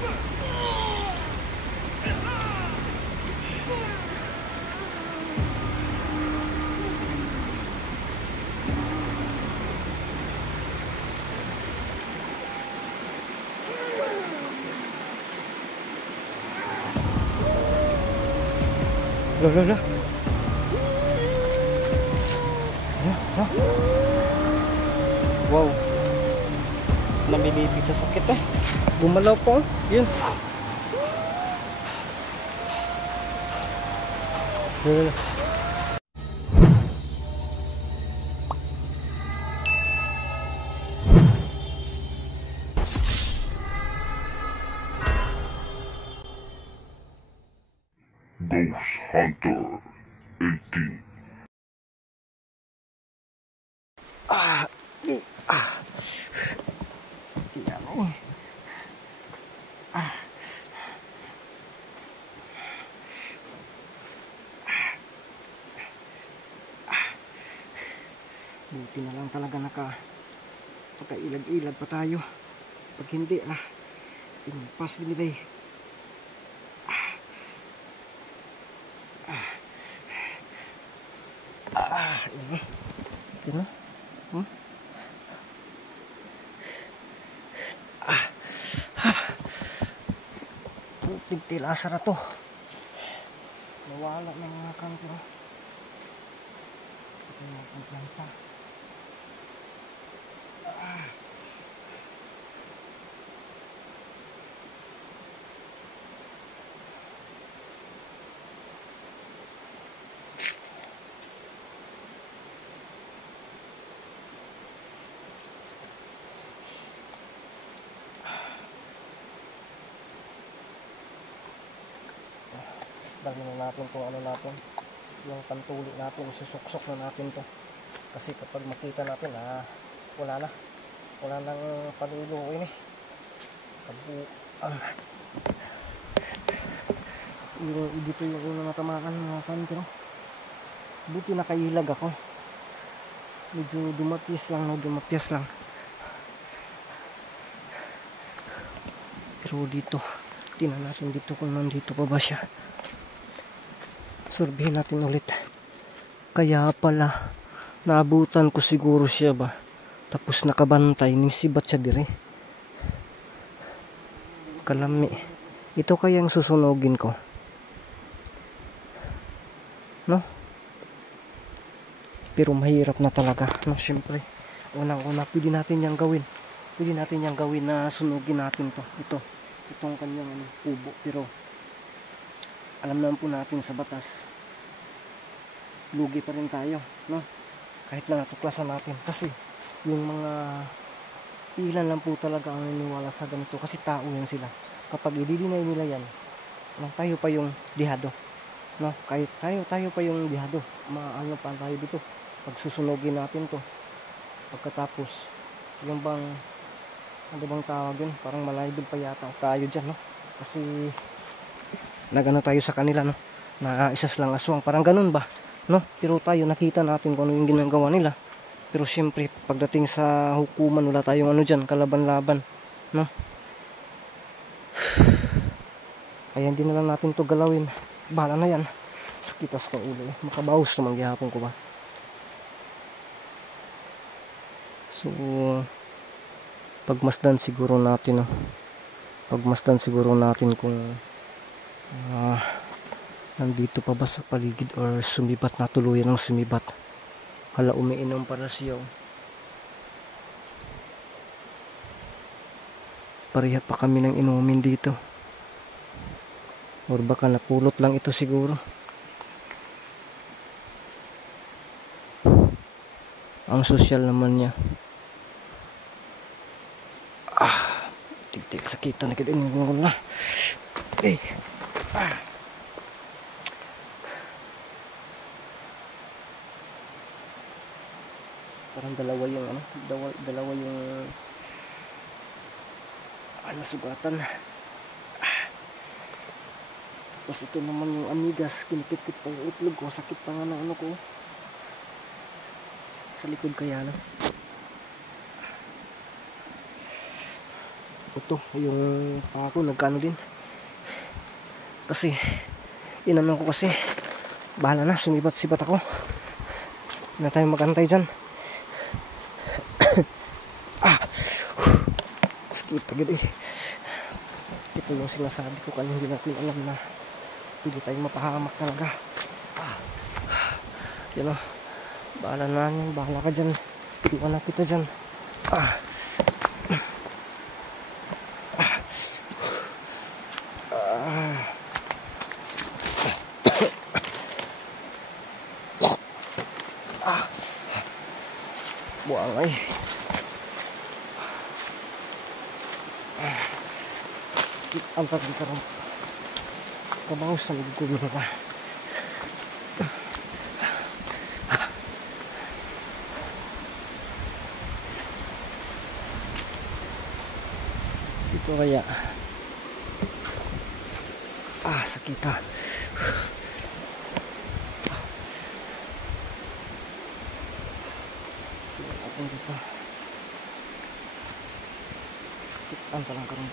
Loh. Wow. Namilipit sa sakit eh. Gumalaw po. Yun. Loh. Ghost Hunter 18. Buti na lang talaga pagkailag-ilag pa tayo. Pag hindi pinampas din ba Ito pigtil asara to. Nawala ng mga kanto. Ito yung kumpiyansa. Dali na natin kung ano natin, yung pantuli natin, isusuksok na natin to. Kasi kapag makita natin wala nang paluloy dito yung una natamaan mga kanto. Buti nakailag ako, medyo dumapyas lang, pero dito tingnan natin dito kung nandito pa ba siya. Survey natin ulit. Kaya pala naabutan ko siguro siya ba, tapos nakabantay nisibat siya dire. Kalami. Ito kayang susunogin ko, no? Pero mahirap na talaga, no? Siyempre unang-una pwede natin yang gawin na sunugin natin itong kanyang kubo. Pero alam naman po natin sa batas, lugi pa rin tayo, no? Kahit na natuklasan natin, kasi yung mga ilan lang po talaga ang niniwala sa ganito, kasi tao yan sila. Kapag i-deny nila yan, tayo pa yung dihado, no? Kahit tayo pa yung dihado, maano pa tayo dito pag susunogin natin to. Pagkatapos yung bang ano bang tawag yun, parang malaybid pa yata tayo dyan, no? Kasi nagano tayo sa kanila, no? Na isas lang aswang, parang ganun ba, no? Pero tayo nakita natin kung ano yung ginagawa nila. Pero siyempre pagdating sa hukuman, wala tayong ano dyan, kalaban-laban, no? Kaya hindi na lang natin to galawin. Bahala na yan. Sakitas kong ulo, makabawas naman gihapon ko ba. So pagmasdan siguro natin, kung nandito pa ba sa paligid or sumibat na, tuluyan ng sumibat. Hala, umiinom para siya. Pareha pa kami ng inumin dito, or baka napulot lang ito siguro. Ang sosyal naman niya. Tigtil sakitan na kita mo na. Parang dalawa yung sugatan. Tapos ito naman yung amigas, kinikit-kit pa yung itlog ko, sakit pa nga ng ano ko sa likod kaya, no? buto. Yung pako nagkano din. Kasi inanong ko kasi bahala na, sumibat-sibat ako. Hindi na tayo magantay dyan. Skip agad eh. Ito yung sinasabi ko kanina, hindi natin alam na hindi tayo mapahamak talaga. Yan o, bahala na yan, bahala ka dyan, iwan na kita dyan. Buang ay. Ang tagal ka rin kabawas sa nagkulo na pa. Ito kaya sakita. Atin dito ang talang karoon.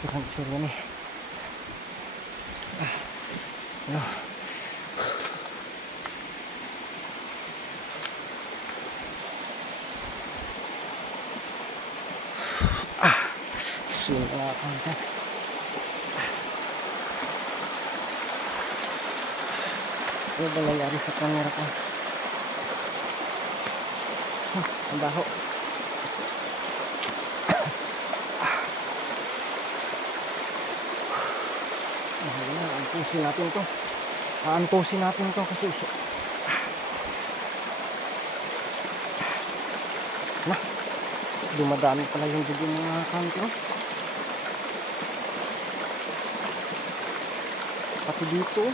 Bukan surga nih. No. Sudah angkat. Ini udah nangyari sa camera ko. Ang baho. Antusin natin to. Aantusin natin to kasi dumadami pala yung dugo mga kanto. Pati dito.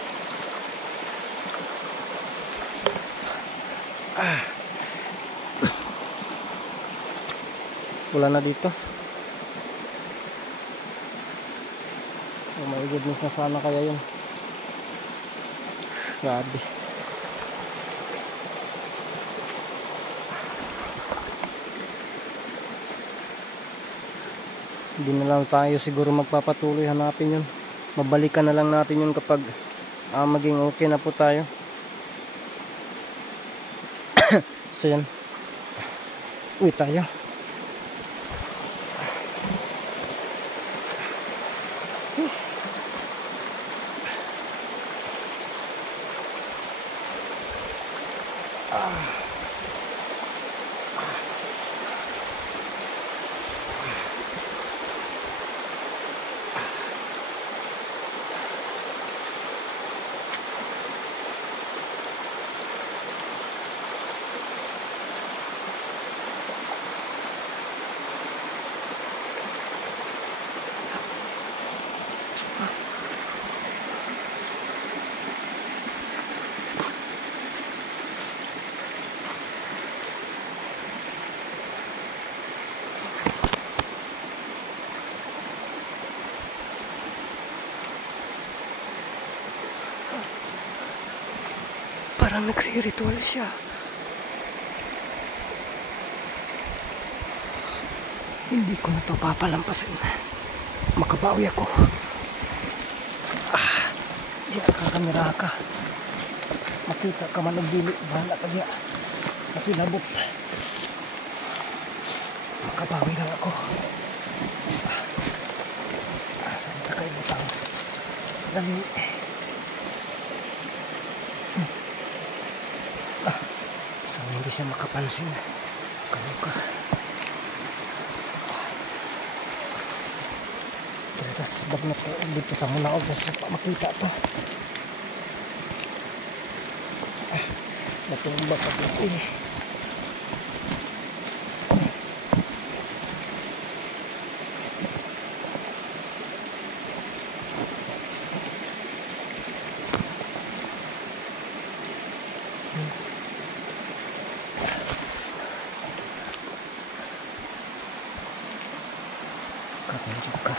Wala na dito. Oh my goodness, na sana kaya yun. Grabe. Hindi na lang tayo siguro magpapatuloy hanapin yun. Mabalikan na lang natin yun kapag maging okay na po tayo. So yan. Uwi tayo. Parang nagre-ritual siya. Hindi ko na ito papalampasin. Makabawi ako. Di ka kamera ka. Makita ka man nagbili. Bahala ka diya. Nakilabot. Makabawi lang ako. Asan ka kayo butang? Dali. Sana hindi siya makapansin. Kano ka? Tapos bag na po. Dito ka muna ako sa makita to. Natumba ka dito eh. Katunjuk ka.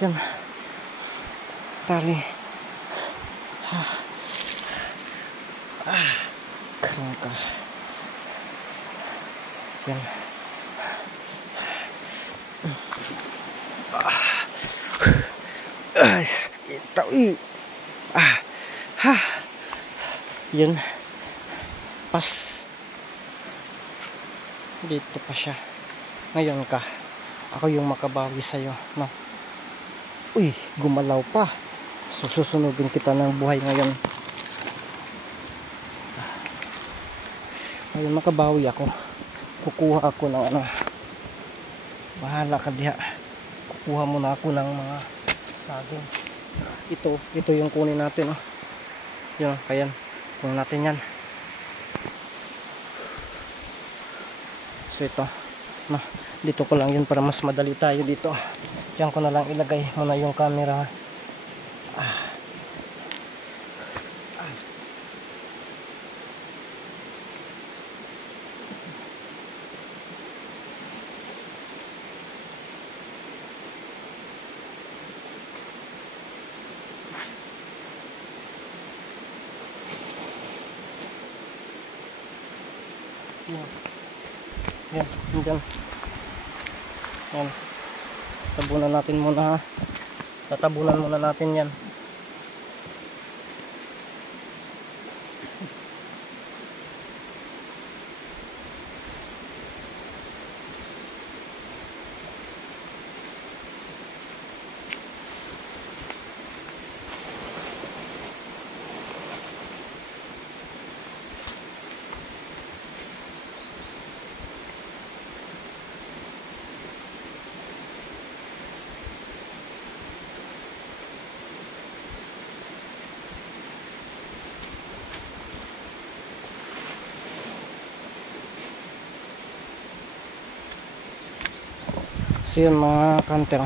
Yan. Tali. Karangka. Yan. Ito yan. Pas. Dito pa siya. Ngayon ka. Ako yung makabawi sa'yo, no? Uy, gumalaw pa. So, susunugin kita ng buhay ngayon. Ngayon makabawi ako. Kukuha ako ng ano. Bahala ka diha. Kukuha muna ako ng mga saging. Ito yung kunin natin, oh. Yun, kaya kunin natin yan. So ito, no, dito ko lang yun para mas madali tayo dito. Diyan ko na lang ilagay muna yung camera. Yan, dyan. Yan. Tabunan natin muna, ha. Tatabunan muna natin yan. So yun mga kanter,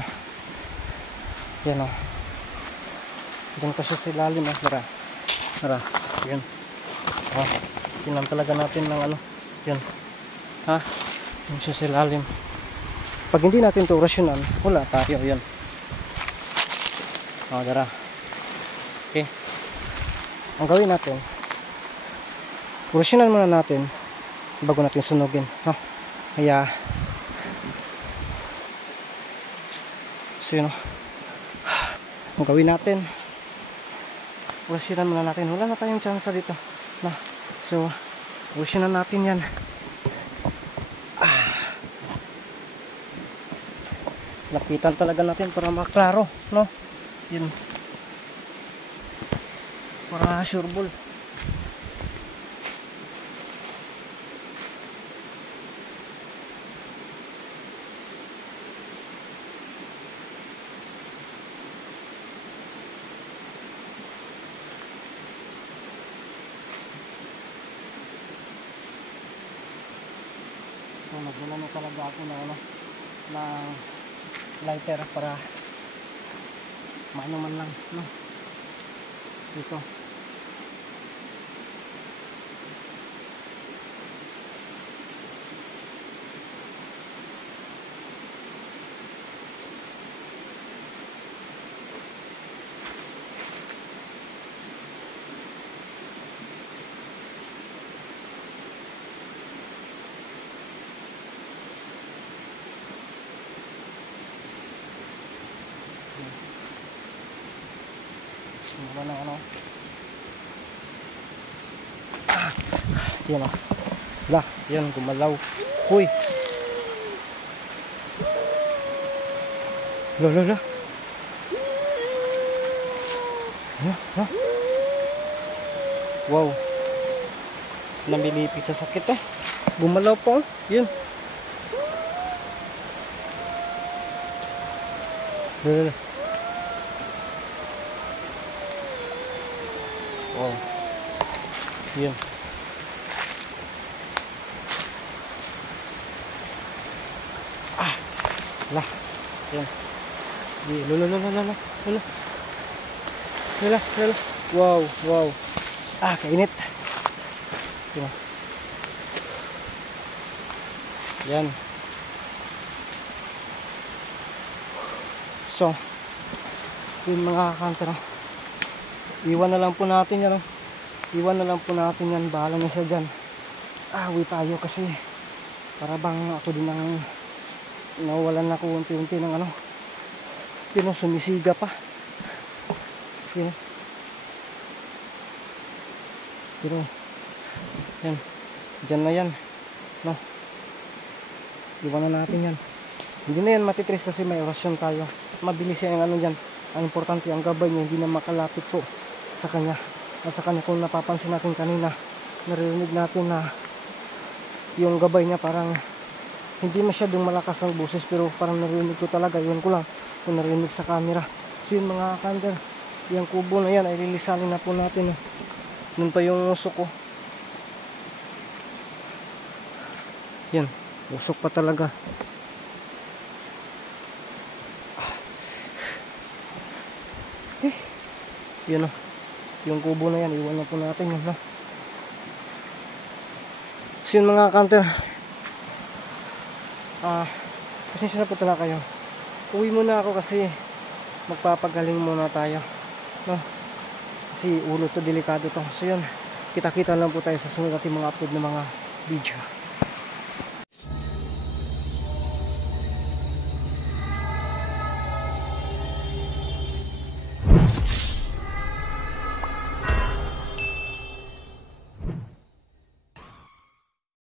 yan o, dyan pa siya sa ilalim, tara, yun, tinan talaga natin ng ano, yun, yun siya sa ilalim. Pag hindi natin ito rasyonan, wala tayo, yun, tara, okay. Ang gawin natin, rasyonan muna natin bago natin sunugin, kaya so yun, ang gawin natin, rasyonan muna natin, wala na tayong chance dito, so rasyonan natin yan. Lapitan talaga natin para maklaro, no, yun, para sure ball. So, nagdala na talaga ako ng ano, ng lighter para maano man lang, no, dito. Wala na ano. Yan o. Wala. Yan. Gumalaw. Uy. Wala. Wow. Namilipit sa sakit eh. Gumalaw pa. Yan. Wala. Wow. Yan. Lah. Yan. Di, lolo. Wow. Kainit. Yan. Yan. So, yun mga ka-hunter, iwan na lang po natin yan, iwan na lang po natin yan, bahala na siya dyan. Awi tayo kasi para bang ako din ang nawalan na ko unti-unti ng yun, sumisiga pa yun, pero yan, dyan na yan, no, iwan na natin yan. Hindi na yan matitrace kasi may orasyon tayo, mabilis yan ang dyan. Ang importante, ang gabay niya hindi na makalapit po sa kanya. At sa kanya, kung napapansin natin kanina, naririnig natin na yung gabay niya parang hindi masyadong malakas ang boses, pero parang narinig ko talaga. Yun ko lang kung narinig sa camera. So yun mga ka-hunter, yung kubo na yan ay lilisanin na po natin. Nun pa yung usok ko. Yan, usok pa talaga. Yun, yung kubo na yan, iwan na po natin yun, no? So yun mga ka-hunter, pasensya na po talaga kayo. Uwi muna ako kasi magpapagaling muna tayo, no? Kasi ulo to, delikado to. So yun, kita-kita lang po tayo sa sunod natin mga upload ng mga video.